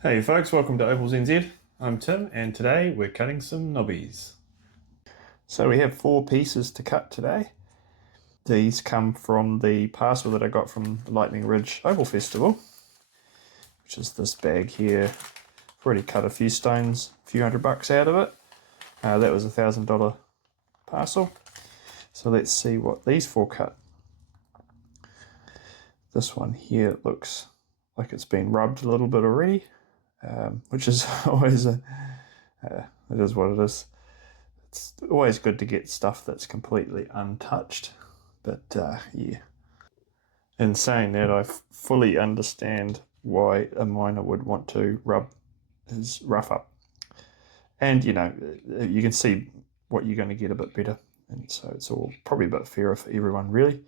Hey folks, welcome to Opals NZ. I'm Tim and today we're cutting some knobbies. So we have 4 pieces to cut today. These come from the parcel that I got from the Lightning Ridge Opal Festival, which is this bag here. I've already cut a few stones, a few $100 out of it. That was a $1,000 parcel. So let's see what these 4 cut. This one here looks like it's been rubbed a little bit already. Which is always it is what it is. It's always good to get stuff that's completely untouched, but yeah. In saying that, I fully understand why a miner would want to rub his rough up, and you know, you can see what you're going to get a bit better, and so it's all probably a bit fairer for everyone, really.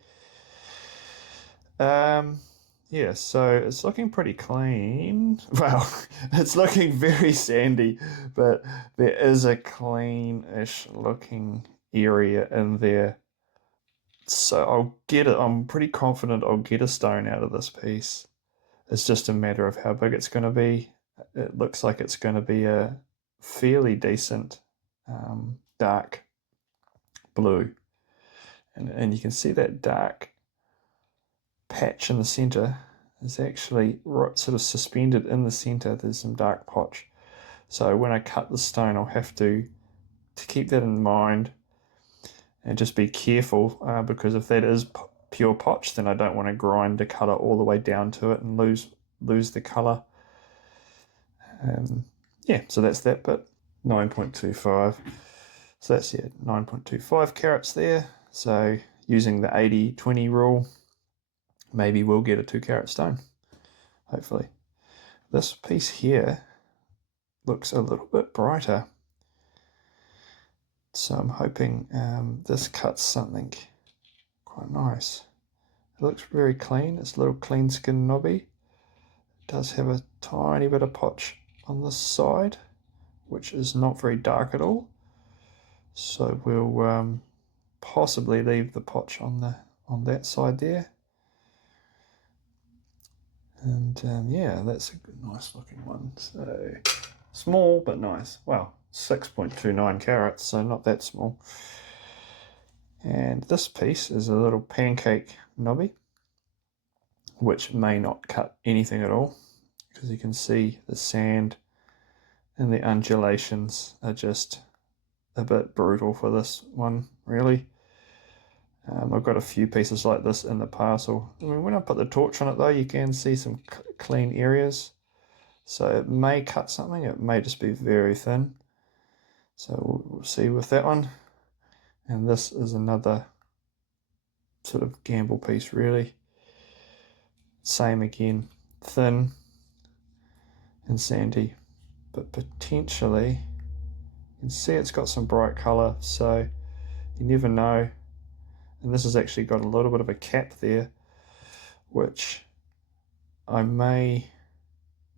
Yeah, so it's looking pretty clean. Well, it's looking very sandy, but there is a clean-ish looking area in there. So I'll get it. I'm pretty confident I'll get a stone out of this piece. It's just a matter of how big it's going to be. It looks like it's going to be a fairly decent dark blue. And you can see that dark patch in the center is actually right, sort of suspended in the center. There's some dark potch, so when I cut the stone I'll have to keep that in mind and just be careful, because if that is pure potch, then I don't want to grind the color all the way down to it and lose the color. Yeah, so that's that bit. 9.25, so that's 9.25 carats there. So using the 80-20 rule, maybe we'll get a 2-carat stone, hopefully. This piece here looks a little bit brighter, so I'm hoping this cuts something quite nice. It looks very clean. It's a little clean skin knobby. It does have a tiny bit of potch on this side, which is not very dark at all, so we'll possibly leave the potch on that side there. And yeah, that's a good, nice looking one. So small but nice. Well, 6.29 carats, so not that small. And this piece is a little pancake knobby, which may not cut anything at all, because you can see the sand and the undulations are just a bit brutal for this one, really. I've got a few pieces like this in the parcel. I mean, when I put the torch on it though, you can see some clean areas. So it may cut something, it may just be very thin. So we'll see with that one. And this is another sort of gamble piece, really. Same again, thin and sandy, but potentially, you can see it's got some bright color, so you never know. And this has actually got a little bit of a cap there, which I may,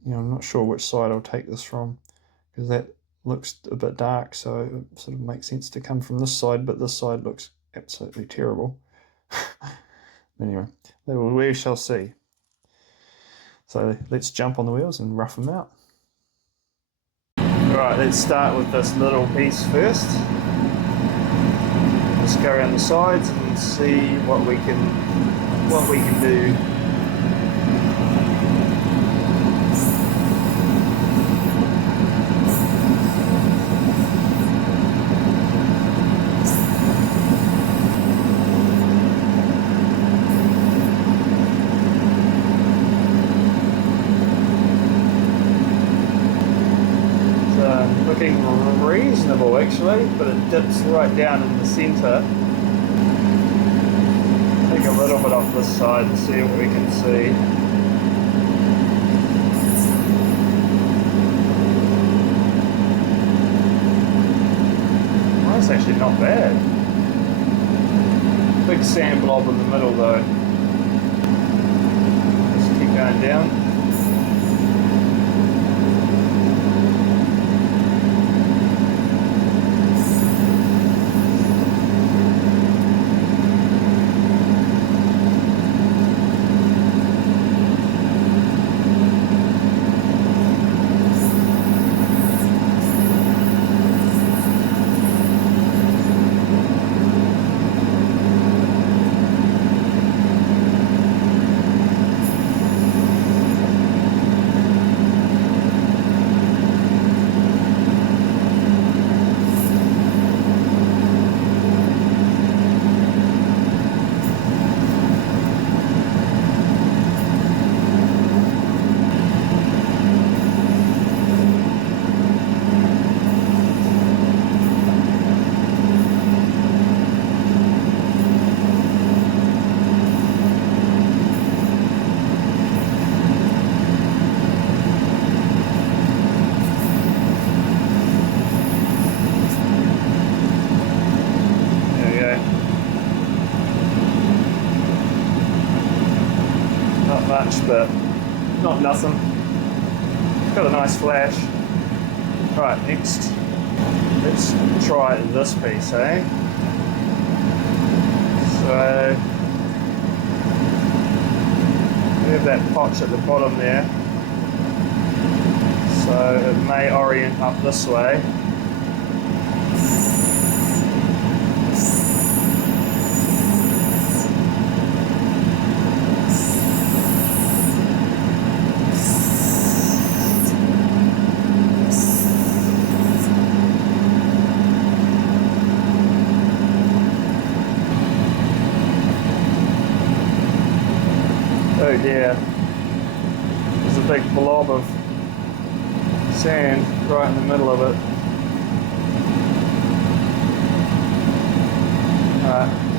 I'm not sure which side I'll take this from, because that looks a bit dark, so it sort of makes sense to come from this side, but this side looks absolutely terrible. Anyway, we shall see. So let's jump on the wheels and rough them out. Right, let's start with this little piece first. Let's go around the sides and see what we can do. Looking reasonable actually, but it dips right down in the center. Take a little bit off this side and see what we can see. Well, that's actually not bad. Big sand blob in the middle though. Just keep going down. nothing. Got a nice flash. Right, next, let's try this piece, eh? So, we have that potch at the bottom there. So it may orient up this way. Oh dear, there's a big blob of sand right in the middle of it.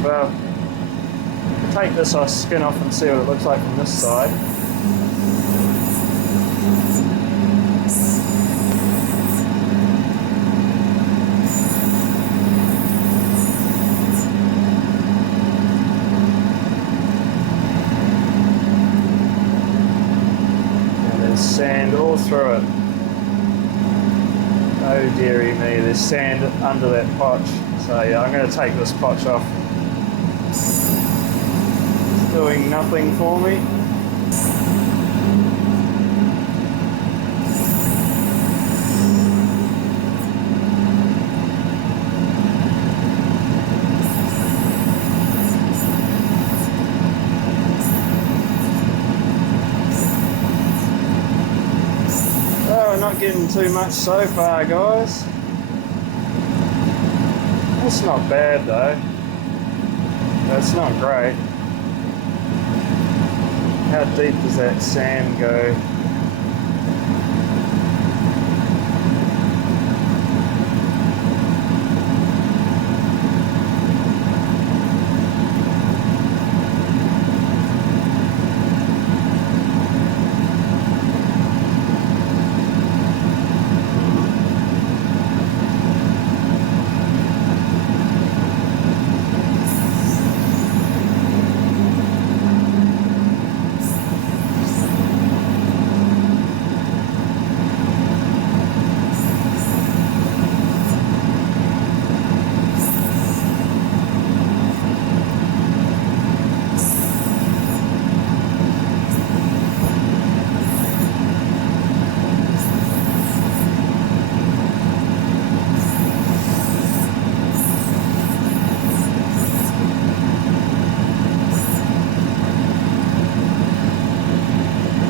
Well, we'll take this skin off and see what it looks like from this side. Sand all through it. Oh dearie me, there's sand under that potch. So yeah, I'm going to take this potch off. It's doing nothing for me. Not getting too much so far, guys. That's not bad though. That's not great. How deep does that sand go?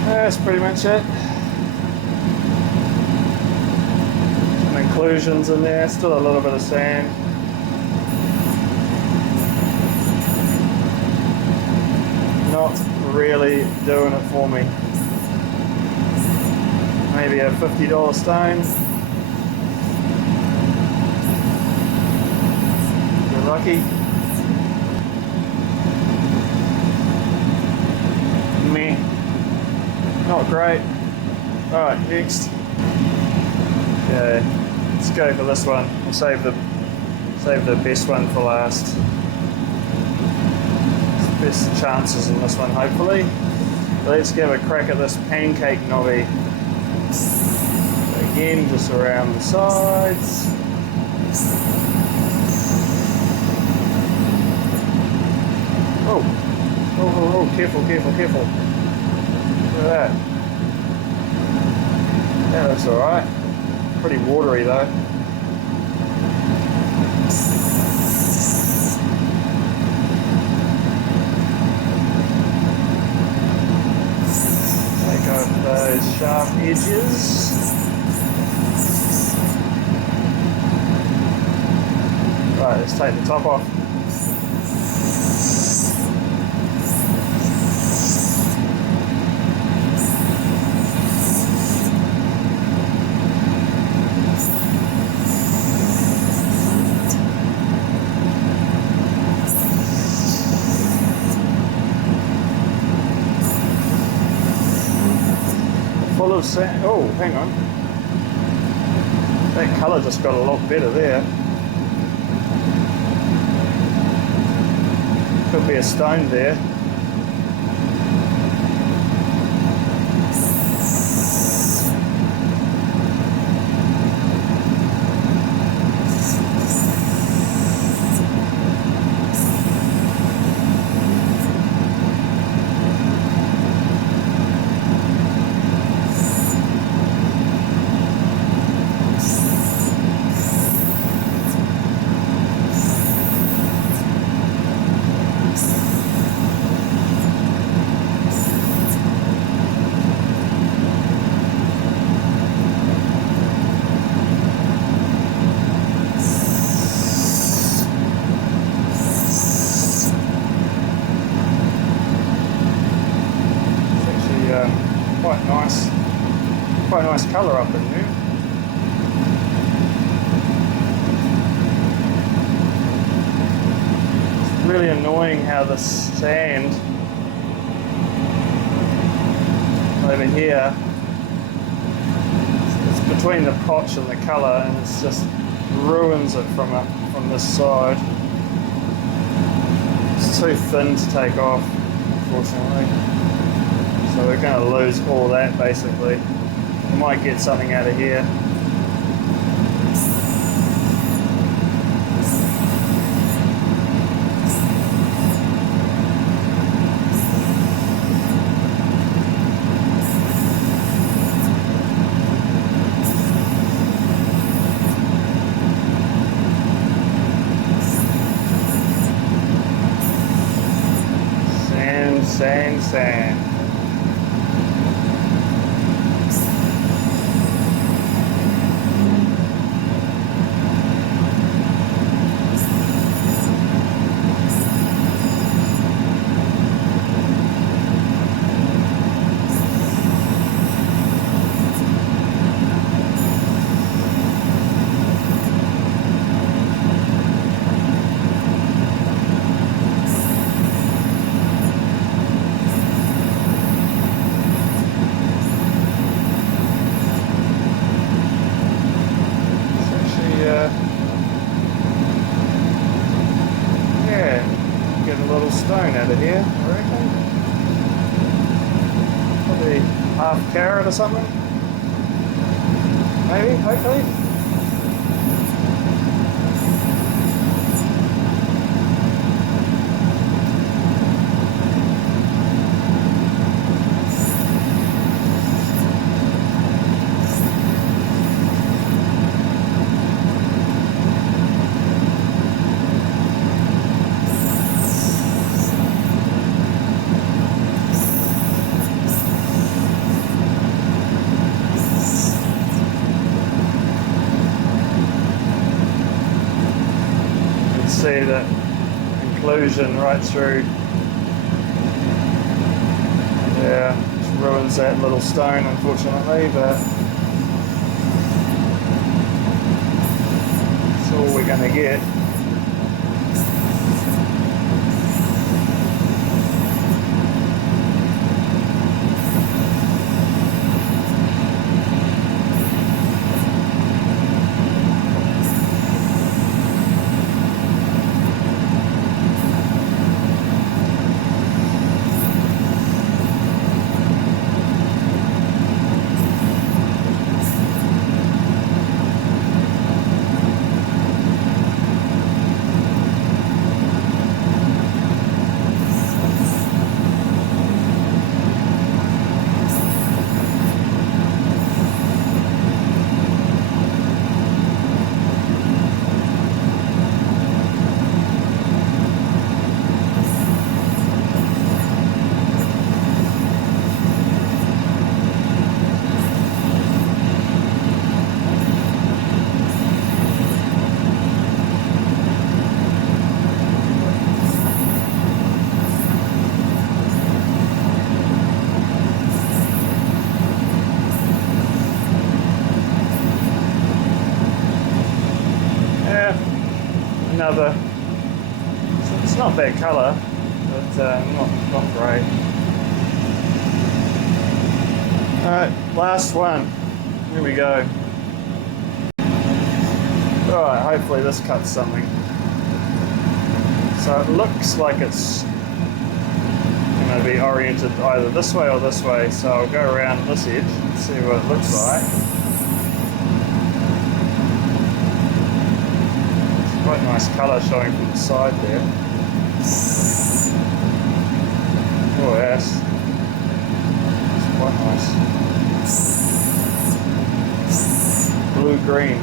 That's pretty much it. Some inclusions in there, still a little bit of sand. Not really doing it for me. Maybe a $50 stone. If you're lucky. Meh. Not great. Alright, next. Okay, let's go for this one. We'll save the best one for last. Best chances in this one, hopefully. Let's give a crack at this pancake knobby. Again, just around the sides. Oh, careful, careful, careful. Look at that. Yeah, that's alright. Pretty watery though. Take off those sharp edges. Right, let's take the top off. Full of sand. Oh, hang on. That colour just got a lot better there. Could be a stone there. nice colour up in there. It's really annoying how the sand over here, it's between the potch and the colour, and it's just ruins it from this side. It's too thin to take off, unfortunately. So we're going to lose all that basically. We might get something out of here. Sand. Stone out of here, I reckon. Probably half carat or something. Maybe, hopefully. See that inclusion right through. Yeah, just ruins that little stone, unfortunately, but that's all we're going to get. Another, it's not bad colour, but not great. Alright, last one. Here we go. Alright, hopefully this cuts something. So it looks like it's going to be oriented either this way or this way, so I'll go around this edge and see what it looks like. Quite nice colour showing from the side there. Oh yes, it's quite nice. Blue-green.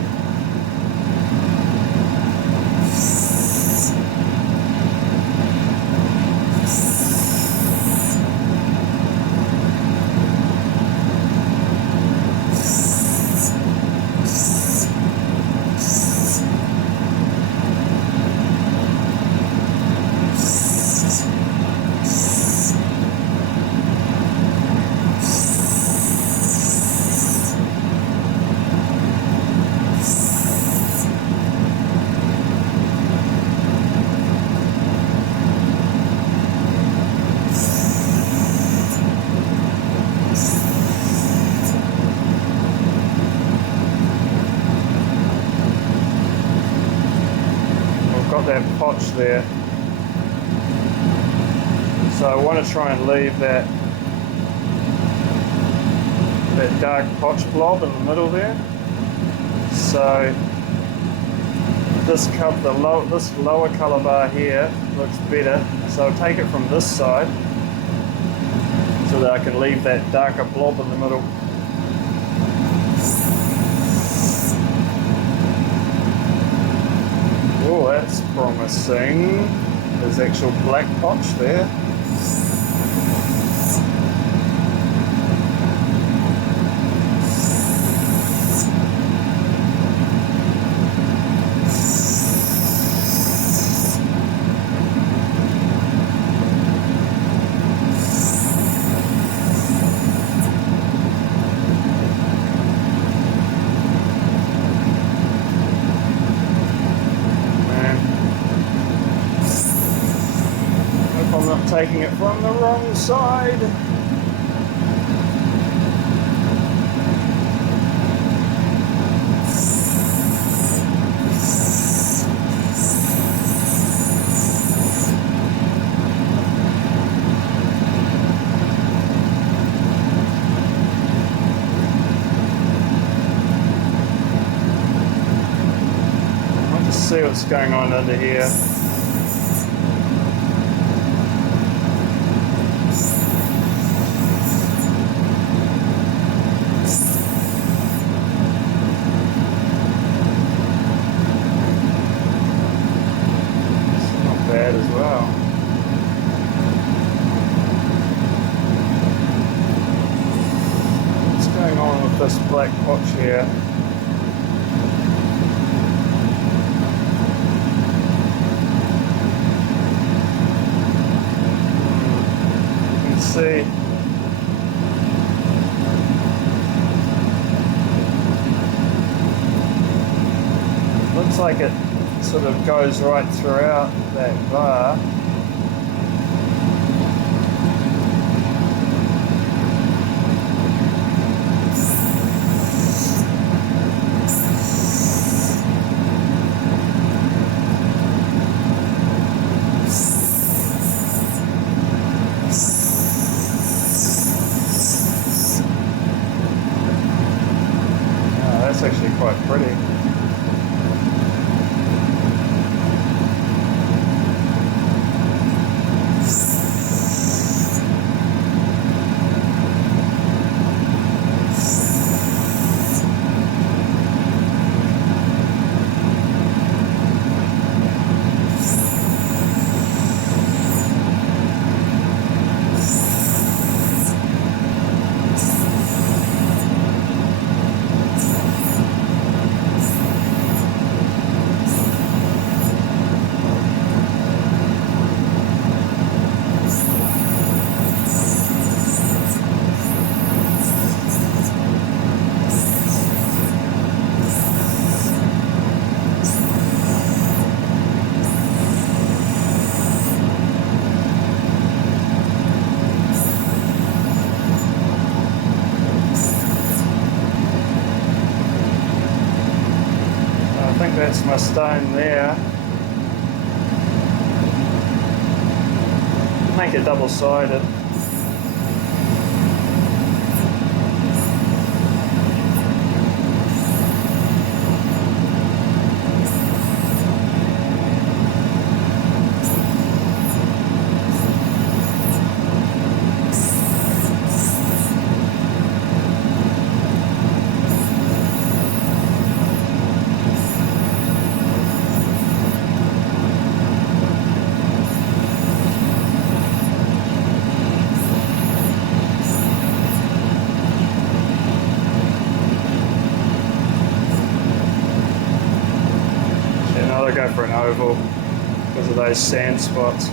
got that potch there. So I want to try and leave that dark potch blob in the middle there. So this lower colour bar here looks better. So I'll take it from this side so that I can leave that darker blob in the middle. Oh, that's promising. There's actual black potch there. I'm not taking it from the wrong side. I'll just see what's going on under here. Bad as well. What's going on with this black potch here? You can see looks like it sort of goes right throughout that bar. Oh, that's actually quite pretty. I think that's my stone there. Make it double-sided. I'll go for an oval because of those sand spots.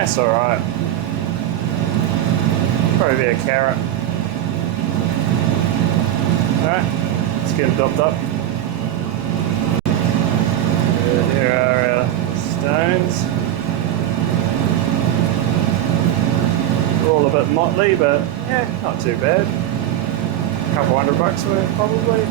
That's alright. Probably be a carat. Alright, let's get them dopped up. There are our stones. They're all a bit motley, but yeah, not too bad. A couple $100 worth, probably.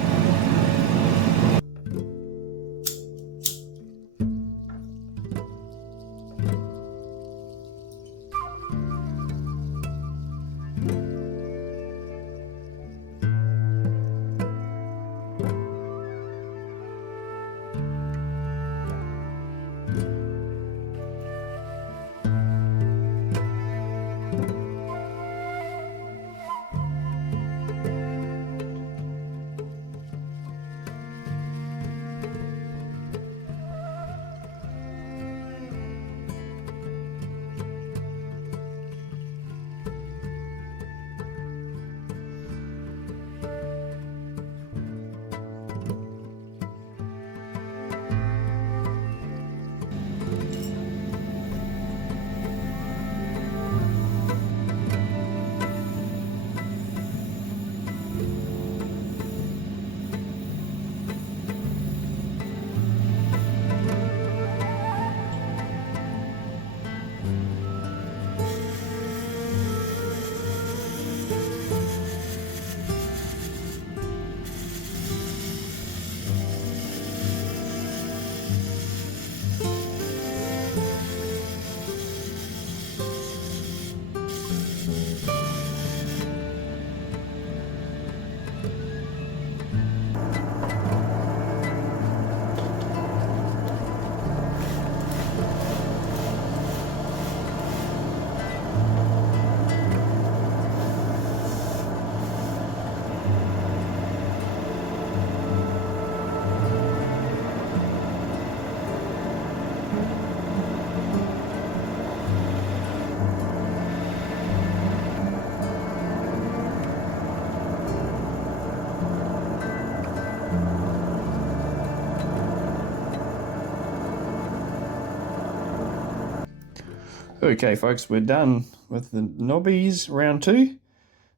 Okay folks, we're done with the Nobbies round 2,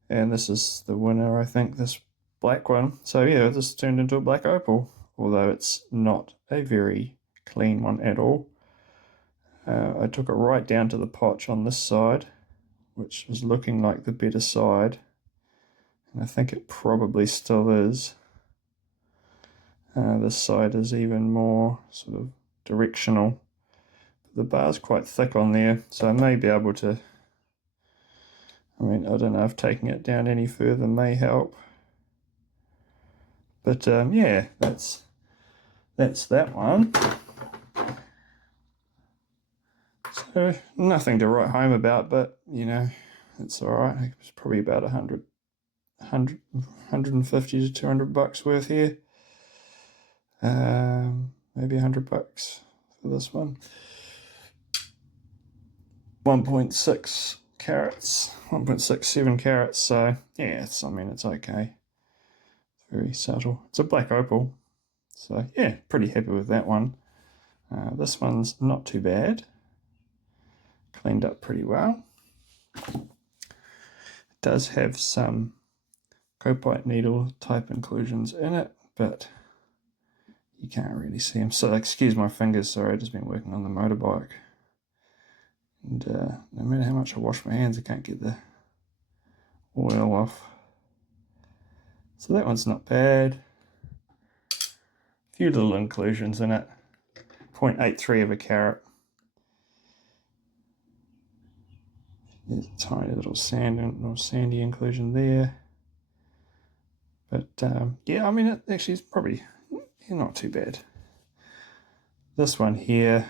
and this is the winner, I think, this black one. So yeah, this turned into a black opal, although it's not a very clean one at all. I took it right down to the potch on this side, which was looking like the better side, and I think it probably still is. This side is even more sort of directional. The bar's quite thick on there, so I may be able to, I mean, I don't know if taking it down any further may help. But yeah, that's that one. So nothing to write home about, but you know, it's alright. It's probably about 150 to $200 worth here. Maybe $100 for this one. 1.6 carats, 1.67 carats. So yeah, I mean, it's okay. It's very subtle. It's a black opal, so yeah, pretty happy with that one. This one's not too bad. Cleaned up pretty well. It does have some copite needle type inclusions in it, but you can't really see them. So excuse my fingers, sorry, I've just been working on the motorbike. And no matter how much I wash my hands, I can't get the oil off. So that one's not bad. A few little inclusions in it. 0.83 of a carat. There's a tiny little sandy inclusion there. But yeah, I mean, it actually is probably not too bad. This one here,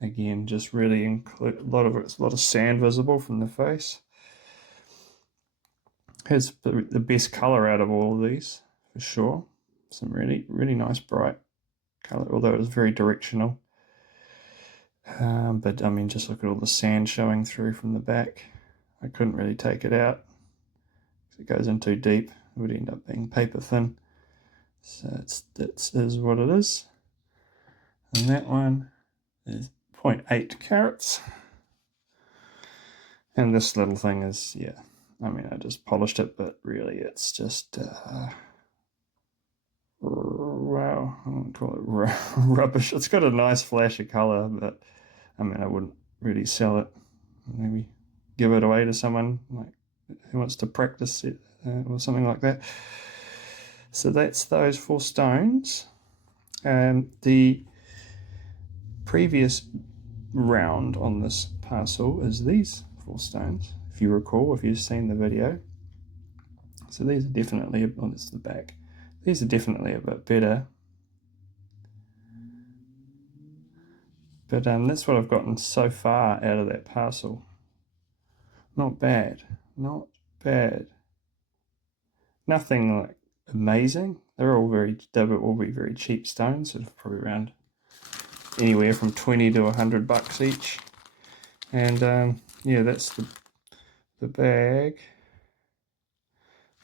again, just really include a lot of sand visible from the face. Has the best color out of all of these for sure. Some really nice bright color, although it was very directional. But I mean, just look at all the sand showing through from the back. I couldn't really take it out. If it goes in too deep, it would end up being paper thin. So that is what it is. And that one is 0.8 carats. And this little thing is, yeah, I mean, I just polished it, but really it's just, wow, I wouldn't call it rubbish. It's got a nice flash of colour, but I mean, I wouldn't really sell it. Maybe give it away to someone like who wants to practice it or something like that. So that's those 4 stones. The previous round on this parcel is these 4 stones, if you recall, if you've seen the video. So these are definitely, oh, this is the back. These are definitely a bit better. But that's what I've gotten so far out of that parcel. Not bad, not bad. Nothing like amazing. They will all be very cheap stones, sort of probably around anywhere from 20 to $100 each. And yeah, that's the bag.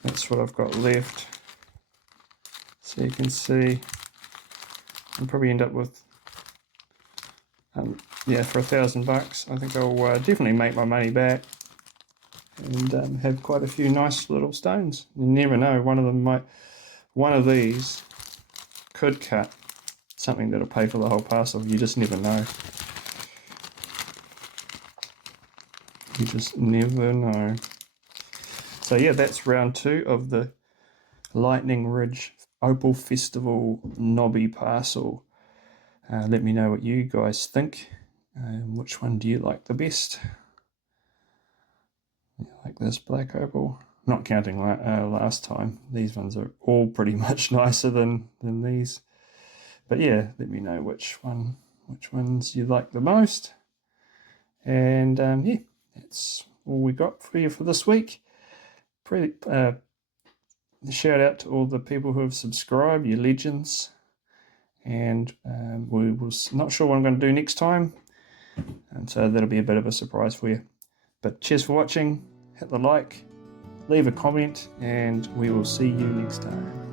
That's what I've got left. So you can see I'll probably end up with yeah, for $1,000. I think I'll definitely make my money back and have quite a few nice little stones. You never know, one of these could cut something that'll pay for the whole parcel. You just never know. You just never know. So yeah, that's round 2 of the Lightning Ridge Opal Festival Nobby parcel. Let me know what you guys think. Which one do you like the best? You like this black opal? Not counting last time. These ones are all pretty much nicer than these. But yeah, let me know which ones you like the most. And yeah, that's all we got for you for this week. Shout out to all the people who have subscribed, you legends. And we will not sure what I'm going to do next time, and so that'll be a bit of a surprise for you. But cheers for watching, hit the like, leave a comment, and we will see you next time.